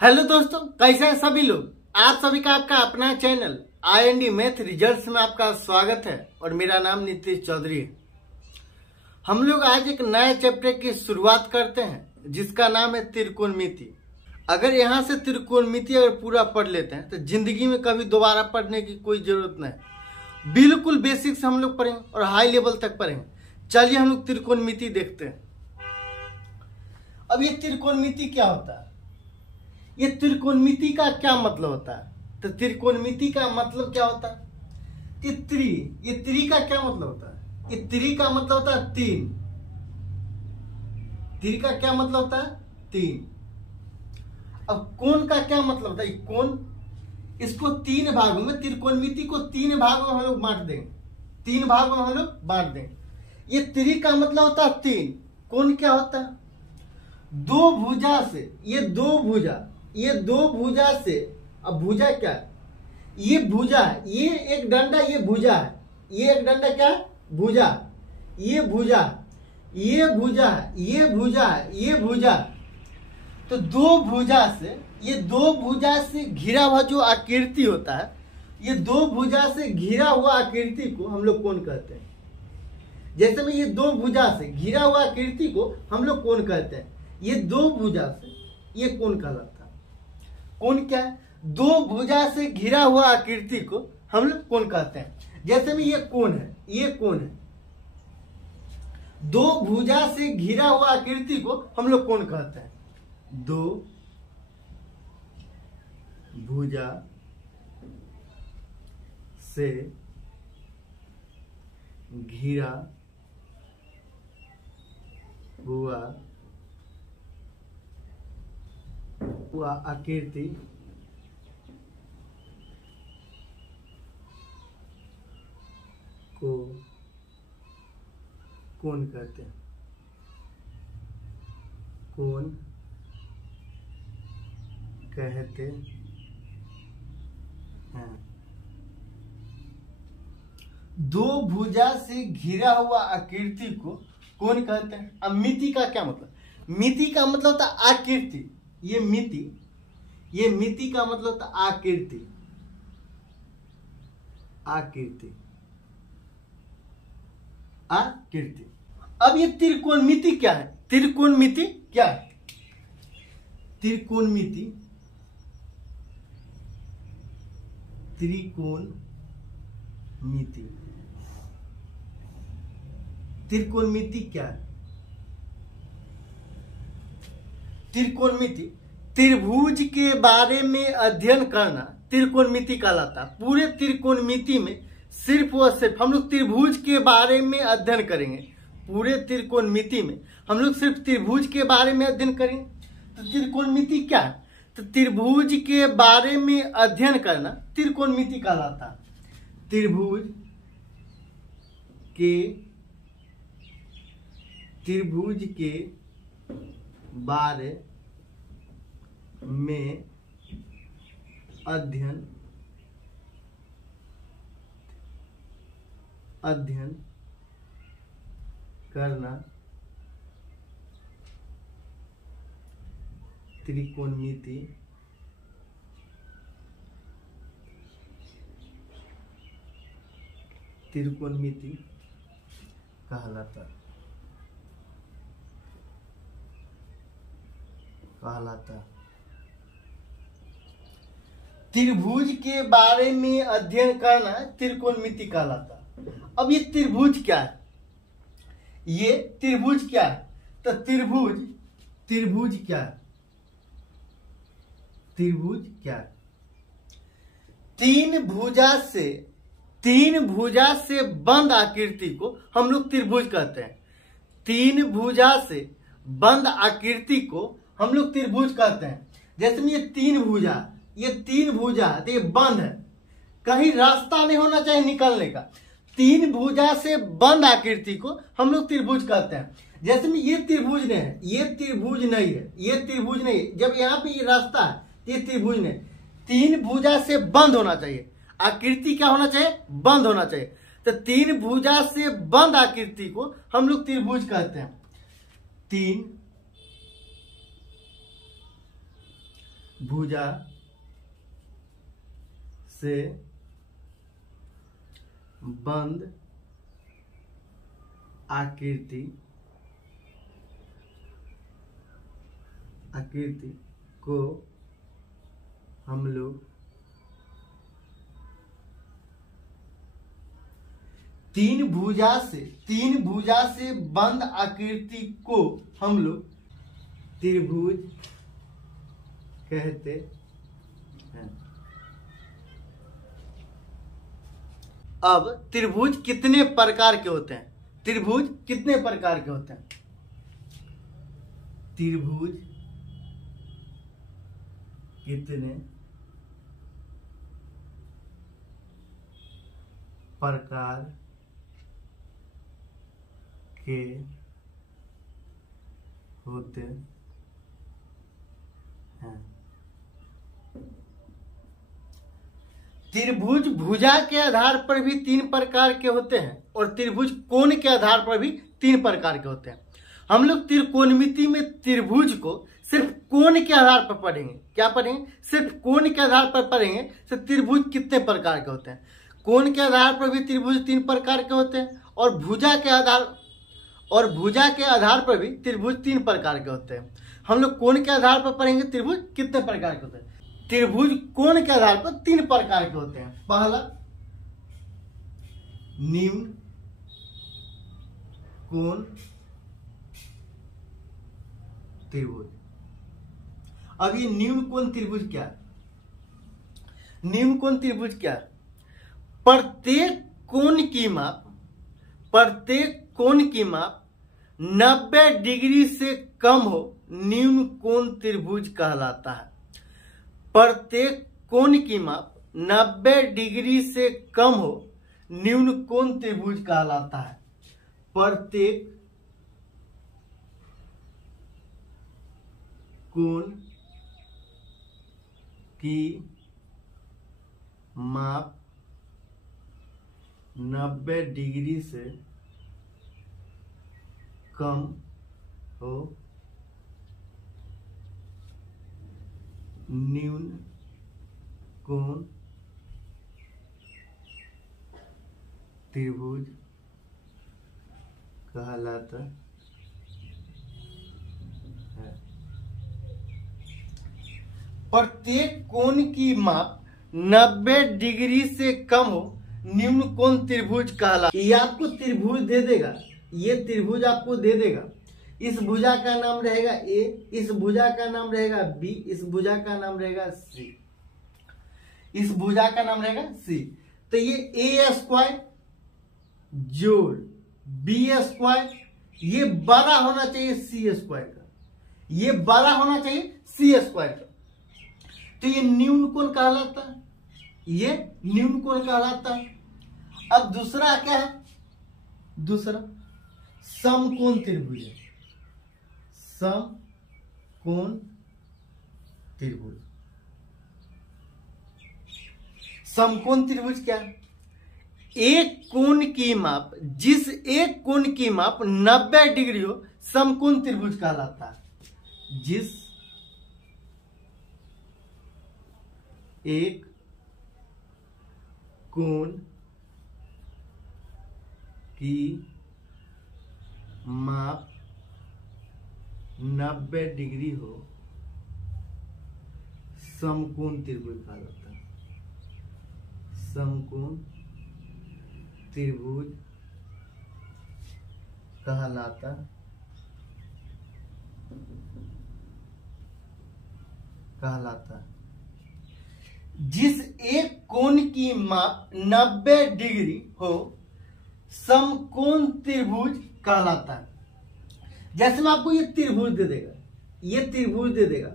Hello दोस्तों, कैसे हैं सभी लोग। आप सभी का आपका अपना चैनल IND मैथ रिजल्ट्स में आपका स्वागत है और मेरा नाम नीतीश चौधरी है। हम लोग आज एक नए चैप्टर की शुरुआत करते हैं जिसका नाम है त्रिकोणमिति। अगर यहाँ से त्रिकोणमिति अगर पूरा पढ़ लेते हैं तो जिंदगी में कभी दोबारा पढ़ने की कोई जरूरत नहीं। बिल्कुल बेसिक से हम लोग पढ़ेंगे और हाई लेवल तक पढ़ेंगे। चलिए हम लोग त्रिकोणमिति देखते हैं। अब ये त्रिकोणमिति क्या होता है, ये त्रिकोणमिति का क्या मतलब होता है। तो त्रिकोणमिति का मतलब क्या होता है, ये त्रि का क्या मतलब होता है। ये त्रि का मतलब होता है तीन। त्रि का क्या मतलब होता है, तीन। अब कोण का क्या मतलब होता है, कोण। इसको तीन भागों में, त्रिकोणमिति को तीन भागों में हम लोग बांट देंगे। तीन भागों में हम लोग बांट देंगे। ये त्रि का मतलब होता है तीन। कोण क्या होता है, दो भुजा से, ये दो भुजा से। अब भुजा क्या है, ये भुजा है, ये एक डंडा, ये भुजा है, ये एक डंडा क्या है, भुजा। ये भुजा, ये भुजा है, ये भुजा है, ये भुजा। तो दो भुजा से, ये दो भुजा से घिरा हुआ जो आकृति होता है, ये दो भुजा से घिरा हुआ आकृति को हम लोग कोण कहते हैं। जैसे में ये दो भुजा से घिरा हुआ आकृति को हम लोग कोण कहते हैं। ये दो भुजा से ये कोण कहलाता है। कोण क्या है, दो भुजा से घिरा हुआ आकृति को हम लोग कोण कहते हैं। जैसे में ये कोण है, ये कोण है। दो भुजा से घिरा हुआ आकृति को हम लोग कोण कहते हैं। दो भुजा से घिरा हुआ आकृति को कोण कहते हैं। कोण कहते हैं। दो भुजा से घिरा हुआ आकृति को कोण कहते हैं। अब मिति का क्या मतलब, मिति का मतलब होता है आकृति। ये मिति का मतलब होता है आकृति। अब ये त्रिकोणमिति क्या है, त्रिकोणमिति क्या है। त्रिकोणमिति क्या है। त्रिकोणमिति त्रिभुज के बारे में अध्ययन करना त्रिकोणमिति कहलाता है। पूरे त्रिकोणमिति में सिर्फ और सिर्फ हम लोग त्रिभुज के बारे में अध्ययन करेंगे। पूरे त्रिकोणमिति में हम लोग सिर्फ त्रिभुज के बारे में अध्ययन करेंगे। तो त्रिकोणमिति क्या है, तो त्रिभुज के बारे में अध्ययन करना त्रिकोणमिति कहलाता है। त्रिभुज के बारे में अध्ययन करना त्रिकोणमिति कहलाता है। त्रिभुज के बारे में अध्ययन करना त्रिकोणमिति कहलाता है। अब ये त्रिभुज क्या है, ये त्रिभुज क्या है, तो त्रिभुज क्या है। तीन भुजा से बंद आकृति को हम लोग त्रिभुज कहते हैं। तीन भुजा से बंद आकृति को हम लोग त्रिभुज कहते हैं। जैसे में ये तीन भुजा तो ये बंद है, कहीं रास्ता नहीं होना चाहिए निकलने का। तीन भुजा से बंद आकृति को हम लोग त्रिभुज कहते हैं। जैसे में ये त्रिभुज नहीं है, ये त्रिभुज नहीं है, जब यहाँ पे ये रास्ता है ये त्रिभुज नहीं। तीन भुजा से बंद होना चाहिए, आकृति क्या होना चाहिए, बंद होना चाहिए। तो तीन भुजा से बंद आकृति को हम लोग त्रिभुज कहते हैं। तीन भुजा से बंद आकृति को हम लोग तीन भुजा से बंद आकृति को हम लोग त्रिभुज कहते हैं। अब त्रिभुज कितने प्रकार के होते हैं? त्रिभुज कितने प्रकार के होते हैं? त्रिभुज कितने प्रकार के होते हैं? त्रिभुज भुजा के आधार पर भी तीन प्रकार के होते हैं और त्रिभुज कोण के आधार पर भी तीन प्रकार के होते हैं। हम लोग त्रिकोणमिति में त्रिभुज को सिर्फ कोण के आधार पर पढ़ेंगे। क्या पढ़ेंगे? सिर्फ कोण के आधार पर पढ़ेंगे। तो त्रिभुज कितने प्रकार के होते हैं? कोण के आधार पर भी त्रिभुज तीन प्रकार के होते हैं और भुजा के आधार पर भी त्रिभुज तीन प्रकार के होते हैं। हम लोग कोण के आधार पर पढ़ेंगे त्रिभुज कितने प्रकार के होते हैं। त्रिभुज कोण के आधार पर तीन प्रकार के होते हैं। पहला निम्न कोण त्रिभुज। अब ये निम्न कोण त्रिभुज क्या है? निम्न कोण त्रिभुज क्या है? प्रत्येक कोण की माप 90 डिग्री से कम हो निम्न कोण त्रिभुज कहलाता है। प्रत्येक कोण की माप 90 डिग्री से कम हो निम्न कोण त्रिभुज कहलाता है। प्रत्येक कोण की माप 90 डिग्री से कम हो निम्न कोण त्रिभुज कहलाता है। प्रत्येक कोण की माप 90 डिग्री से कम हो निम्न कोण त्रिभुज कहलाता है। ये आपको त्रिभुज दे देगा, ये त्रिभुज आपको दे देगा। इस भुजा का नाम रहेगा ए, इस भुजा का नाम रहेगा बी, इस भुजा का नाम रहेगा सी, इस भुजा का नाम रहेगा सी। तो ये ए स्क्वायर जोड़ बी स्क्वायर, ये बड़ा होना चाहिए सी स्क्वायर का, ये बड़ा होना चाहिए सी स्क्वायर का। तो ये निम्न कोण कहलाता है, ये निम्न कोण कहलाता है। अब दूसरा क्या है? दूसरा समकोण त्रिभुज है। समकोण त्रिभुज। समकोण त्रिभुज क्या है? एक कोण की माप, जिस एक कोण की माप 90 डिग्री हो समकोण त्रिभुज कहलाता है। जिस एक कोण की माप 90 डिग्री हो समकोण त्रिभुज कहलाता है। समकोण त्रिभुज कहलाता है। जिस एक कोण की माप 90 डिग्री हो समकोण त्रिभुज कहलाता है। जैसे मैं आपको ये त्रिभुज दे देगा, ये त्रिभुज दे देगा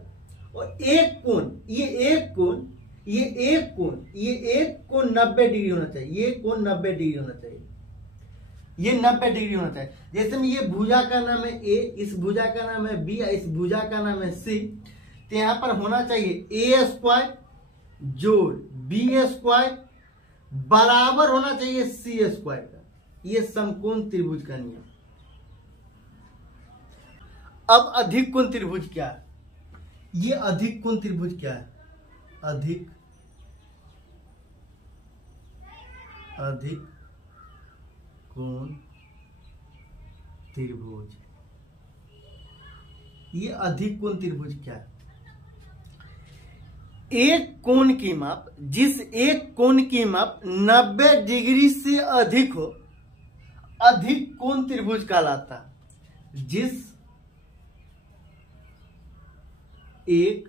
और एक कोण, ये एक कोण, ये एक कोण, ये एक कोण 90 डिग्री होना चाहिए, ये कोण 90 डिग्री होना चाहिए, ये 90 डिग्री होना चाहिए। जैसे में ये भुजा का नाम है ए, इस भुजा का नाम है बी, इस भुजा का नाम है सी। तो यहां पर होना चाहिए ए स्क्वायर जोड़ बी स्क्वायर बराबर होना चाहिए सी स्क्वायर का। ये समकोण त्रिभुज का नियम। अब अधिक कोण त्रिभुज क्या है? ये अधिक कोण त्रिभुज क्या है? अधिक कोण त्रिभुज। ये अधिक कोण त्रिभुज क्या है? एक कोण की माप, जिस एक कोण की माप 90 डिग्री से अधिक हो, अधिक कोण त्रिभुज कहलाता है। जिस एक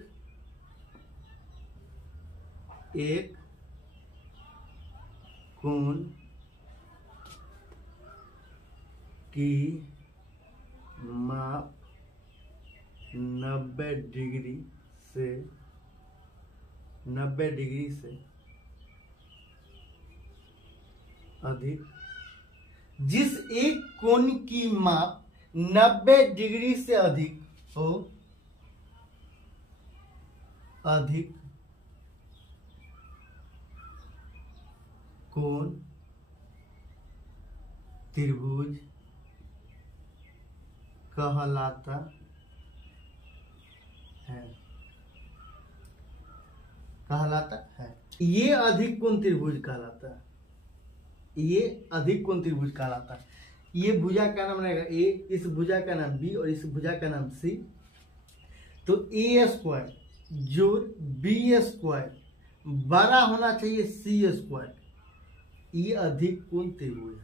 कोण की माप 90 डिग्री से अधिक, जिस एक कोण की माप 90 डिग्री से अधिक हो, अधिक कोण त्रिभुज कहलाता है। ये अधिक कोण त्रिभुज कहलाता है। ये अधिक कोण त्रिभुज कहलाता है। ये भुजा का नाम रहेगा ए, इस भुजा का नाम बी और इस भुजा का नाम सी। तो ए स्क्वायर जोड़ बी स्क्वायर बड़ा होना चाहिए सी स्क्वायर। ये अधिक कोण त्रिभुज है।